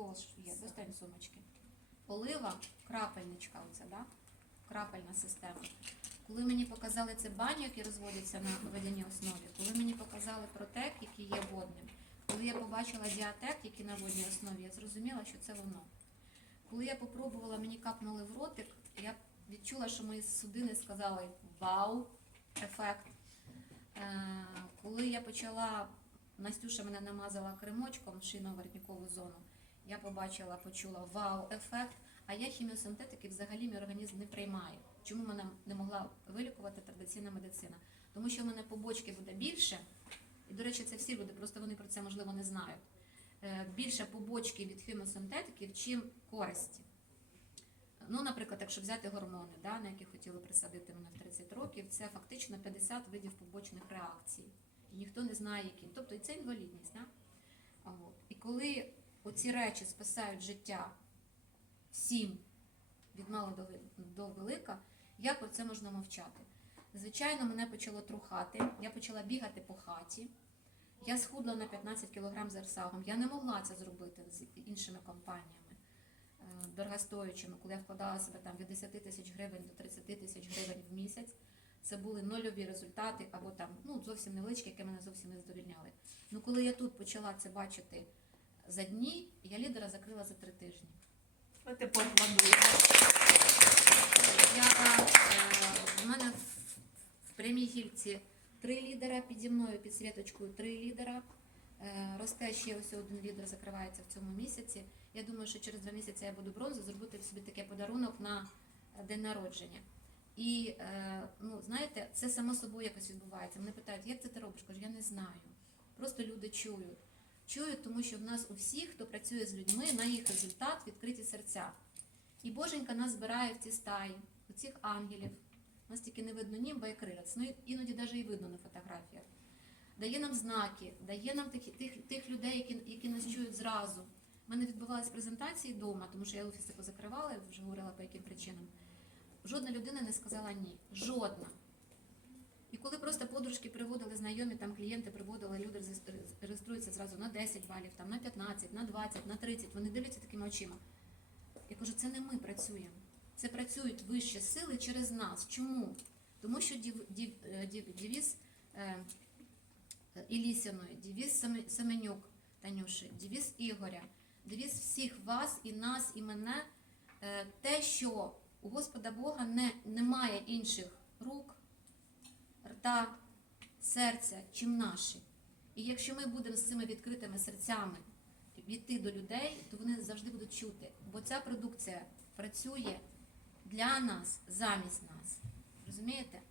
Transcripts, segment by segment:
кого є? Достань сумочки. Олива, крапельничка, оця, да? крапельна система. Коли мені показали це баню, які розводяться на водяній основі, коли мені показали протек, який є водним, коли я побачила діатек, який на водній основі, я зрозуміла, що це воно. Коли я попробувала, мені капнули в ротик, я відчула, що мої судини сказали вау, ефект. Е, коли я почала, Настюша мене намазала кремочком шийно-воротникову зону, я побачила, почула вау, ефект. А я хіміосинтетики взагалі мій організм не приймаю. Чому мене не могла вилікувати традиційна медицина? Тому що в мене побочки буде більше, і, до речі, це всі люди, просто вони про це можливо не знають. Е, Більше побочки від хіміосинтетиків, чим користі. Ну, наприклад, якщо взяти гормони, да, на які хотіли присадити мене в 30 років, це фактично 50 видів побочних реакцій. І ніхто не знає, які. Тобто і це інвалідність. Да? І коли оці речі спасають життя всім від мала до, велика, як про це можна мовчати? Звичайно, мене почало трухати, я почала бігати по хаті. Я схудла на 15 кг з ерсагом. Я не могла це зробити з іншими компаніями е, дорогостоячими, коли я вкладала себе там від 10 тисяч гривень до 30 тисяч гривень в місяць. Це були нульові результати, або там ну зовсім невеличкі, які мене зовсім не задовільняли. Ну коли я тут почала це бачити за дні, я лідера закрила за три тижні. Давайте поаплодуємо. Я, е, в мене в, в прямій гільці три лідера піді мною під світочкою три лідера. Е, росте ще ось один лідер, закривається в цьому місяці. Я думаю, що через два місяці я буду бронзу зробити собі такий подарунок на е, день народження. І е, ну, знаєте, це само собою якось відбувається. Мене питають, як це ти робиш? Кажу, я не знаю. Просто люди чують. Чують, тому що в нас у всіх, хто працює з людьми, на їх результат відкриті серця. І Боженька нас збирає в ці стаї, у цих ангелів. У нас тільки не видно німба і криляць, ну іноді навіть і видно на фотографіях. Дає нам знаки, дає нам тих, тих, тих людей, які, які нас чують зразу. У мене відбувалися презентації вдома, тому що я офіси позакривала, я вже говорила по яким причинам. Жодна людина не сказала ні. Жодна. І коли просто подружки приводили знайомі, там клієнти приводили, люди реєструються- зразу на 10 балів, там на 15, на 20, на 30, вони дивляться такими очима. Я кажу, це не ми працюємо. Це працюють вищі сили через нас. Чому? Тому що дів, дів, е, дів, дівіз е, е, Ілісяної, дівіз Семенюк Танюші, дівіз Ігоря, девіз всіх вас і нас, і мене, е, те, що у Господа Бога не, немає інших рта, серця, чим наші. І якщо ми будемо з цими відкритими серцями йти до людей, то вони завжди будуть чути. Бо ця продукція працює для нас, замість нас. Розумієте?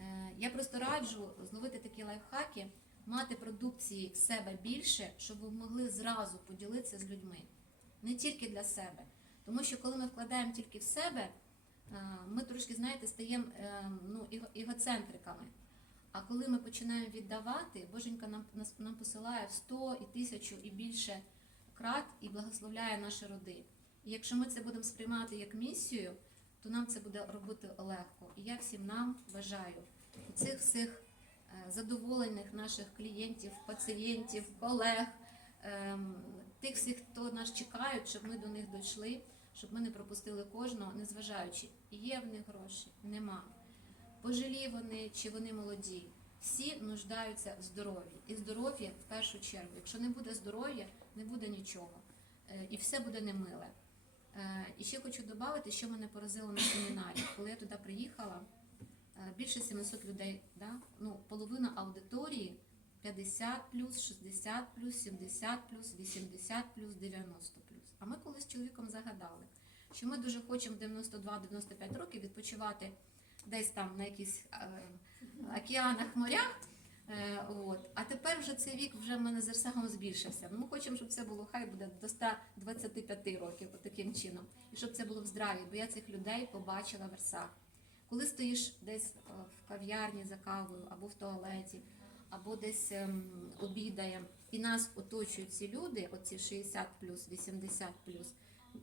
Е, Я просто раджу зловити такі лайфхаки, мати продукції в себе більше, щоб ви могли зразу поділитися з людьми. Не тільки для себе. Тому що коли ми вкладаємо тільки в себе, е, ми трошки, знаєте, стаємо е, ну, егоцентриками. А коли ми починаємо віддавати, Боженька нам, нас- нам посилає в 100 і тисячу і більше крат і благословляє наші роди. І якщо ми це будемо сприймати як місію, то нам це буде робити легко. І я всім нам бажаю цих всіх е, задоволених наших клієнтів, пацієнтів, колег, ем, тих всіх, хто нас чекають, щоб ми до них дійшли, щоб ми не пропустили кожного, незважаючи, є в них гроші, нема. Пожилі вони чи вони молоді. Всі нуждаються в здоров'ї. І здоров'я в першу чергу. Якщо не буде здоров'я, не буде нічого. Е, І все буде немиле. Е, І ще хочу додати, що мене поразило на семінарі. Коли я туди приїхала, е, більше 700 людей, да? ну, половина аудиторії 50 плюс, 60 плюс, 70 плюс, 80 плюс, 90 плюс. А ми колись з чоловіком загадали, що ми дуже хочемо 92-95 років відпочивати десь там на якихось е, океанах, морях. Е, от. А тепер вже цей вік вже в мене з Ерсагом збільшився. Ну, Ми хочемо, щоб це було хай буде до 125 років, таким чином. І щоб це було в здраві, бо я цих людей побачила в Ерсах. Коли стоїш десь е, в кав'ярні за кавою, або в туалеті, або десь ем, обідаємо, і нас оточують ці люди, оці 60 80 плюс,